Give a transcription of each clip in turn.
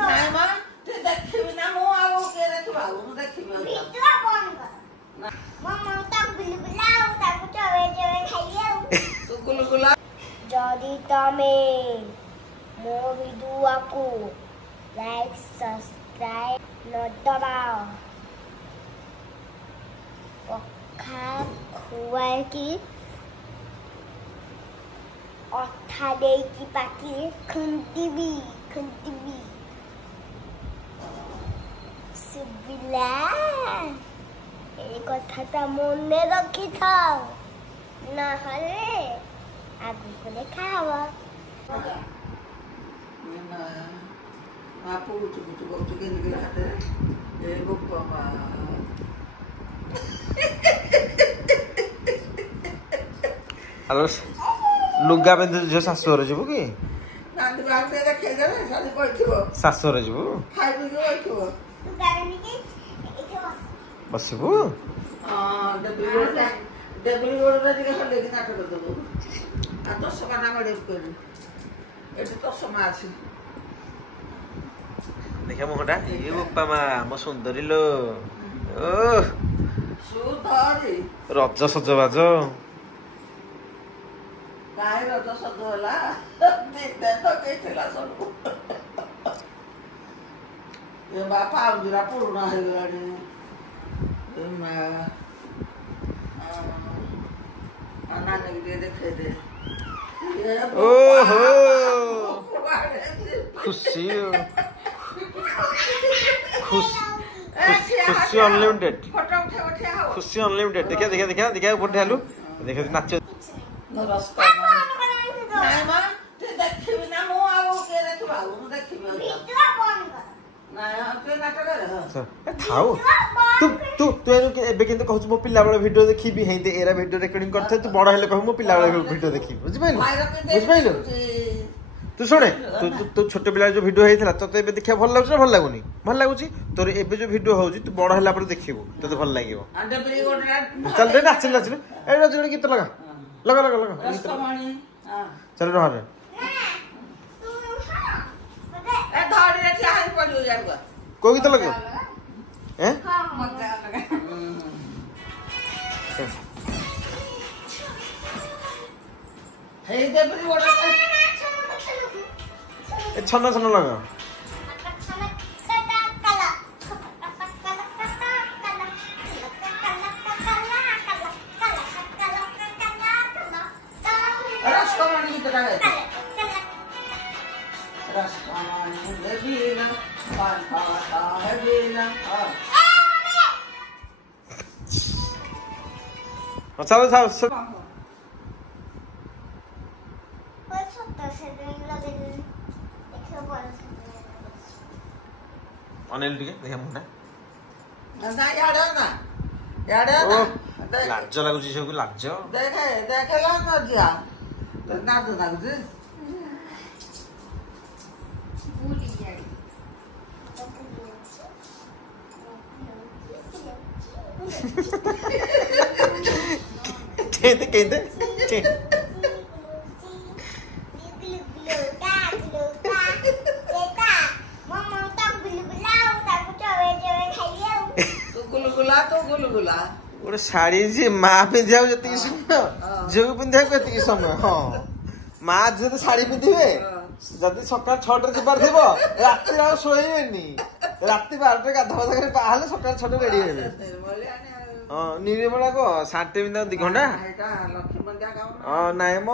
ନାଇଁ ମା ତୁ ଦେଖିବି ନା ମୁଁ ଆଉ କିଏ ଦେଖିବା ମୁଁ ଦେଖିବି ଯଦି ତମେ ମୋ ଭିଡିଓକୁ ଲାଇକ୍ ସବସ୍କ୍ରାଇବ ନ ଦବାଅ ପଖା ଖୁଆଇକି ଅଠା ଦେଇକି ପାଟିରେ ଖୁନ୍ଦିବି ଶୁଭିଲା এই কথাটা মনে ରଖିଥାଅ ନହେଲେ ଆଗକୁ ଦେଖା ହବ ମା ପୁଚୁ କହୁଛୁ କେମିତି ହାତରେ ଏ ବୋପା ମା ଆଲୋ ଲୁଗା ପିନ୍ଧୁ ଝିଅ ଶାଶୁ ଘର ଯିବୁ କି ଶାଶୁ ଘର ଯିବୁ ବସିବୁ ଦେଖିଆ ମୁହଁଟା ଇଏ ବୋପା ମା ମୋ ସୁନ୍ଦରୀ ଲୋ ରଜ ସଜବାଜ କାହିଁ ରଜ ସଜ ହେଲା ଥିଲା ସବୁ ଏ ବାପା ଆଉଜୁରା ପୁରୁଣା ହେଇଗଲାଣି ନାନୀକି ଟିକେ ଦେଖେଇଦେ ଓହୋ ଖୁସି ଖୁସି ଅନଲିମିटेड ଖୁସି ଅନଲିମିटेड ଦେଖିଆ ଉପର ଆଲୁ ଦେଖ ନାଚ ନାଇଁ ମା ତୁ ଦେଖିବି ନା ମୁଁ ଆଉ କିଏ ଦେଖିବା ମୁଁ ଦେଖିବି ଥାଉ ତୁ ଏବେ କିନ୍ତୁ କହୁଛୁ ମୋ ପିଲାବେଳେ ଭିଡିଓ ଦେଖିବି ହେଇ ଏରା ଭିଡିଓ ରେକର୍ଡିଂ କରିଥାଏ ତୁ ବଡ ହେଲେ କହିବୁ ମୋ ପିଲାବେଳେ ଭିଡିଓ ଦେଖିବି ବୁଝିପାରିଲୁ ତୁ ଶୁଣେ ତୁ ଛୋଟ ପିଲା ଯୋଉ ଭିଡିଓ ହେଇଥିଲା ତତେ ଏବେ ଦେଖିବା ଭଲ ଲାଗୁଛି ନା ଭଲ ଲାଗୁନି ଭଲ ଲାଗୁଛି ତୋର ଏବେ ଯୋଉ ଭିଡିଓ ହଉଛି ତୁ ବଡ ହେଲା ପରେ ଦେଖିବୁ ତତେ ଭଲ ଲାଗିବ ଚାଲ ନାଚିଲେ ଏ ରଜ ଗୀତ ଲଗା ଚାଲ ରହ କୋଉ ଗୀତ ଲଗେଇବ ଛନ ଲଗା ଚାଲ ଅନେଇଲୁ ଟିକେ ଦେଖିଆ ମୁହଁଟା ଲାଜ ଲାଗୁଛି ସବୁ ଲାଜ ଦେଖେ ନାଚ ଲାଗୁଛି କେନ୍ତି ଗୋଟେ ଶାଢୀ ଯେ ମା ପିନ୍ଧିବାକୁ ଯେତିକି ସମୟ ଝିଅକୁ ପିନ୍ଧିବାକୁ ଏତିକି ସମୟ ହଁ ମା ଯଦି ଶାଢୀ ପିନ୍ଧିବେ ଯଦି ସକାଳ 6টাରେ ଯିବାର ଥିବ ରାତିରେ ଆଉ ଶୋଇବେନି ରାତି 12টাରେ ଗାଧୁଆ ପାଧୁଆ କରି ବାହାରିଲେ ସକାଳ 6টাରେ ରେଡି ହେବେ ହଁ ନିର୍ମଳା କହ ଶାଢୀ ପିନ୍ଧା 2 ଘଣ୍ଟା ହଁ ନାଇଁ ମ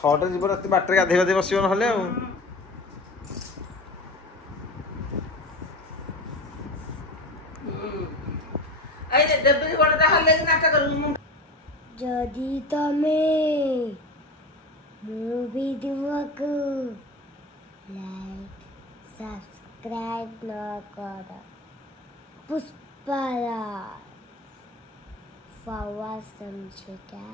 6টাରେ ଯିବ ରାତି 12টাରେ ଗାଧେଇ ବସିବ ନହେଲେ ଆଉ ଯଦି ତମେ ମୋ ଭିଡିଓକୁ ଲାଇକ୍ ସବସ୍କ୍ରାଇବ ନ କର ପୁଷ୍ପାରାଜ ଫାୱାର समझेगा।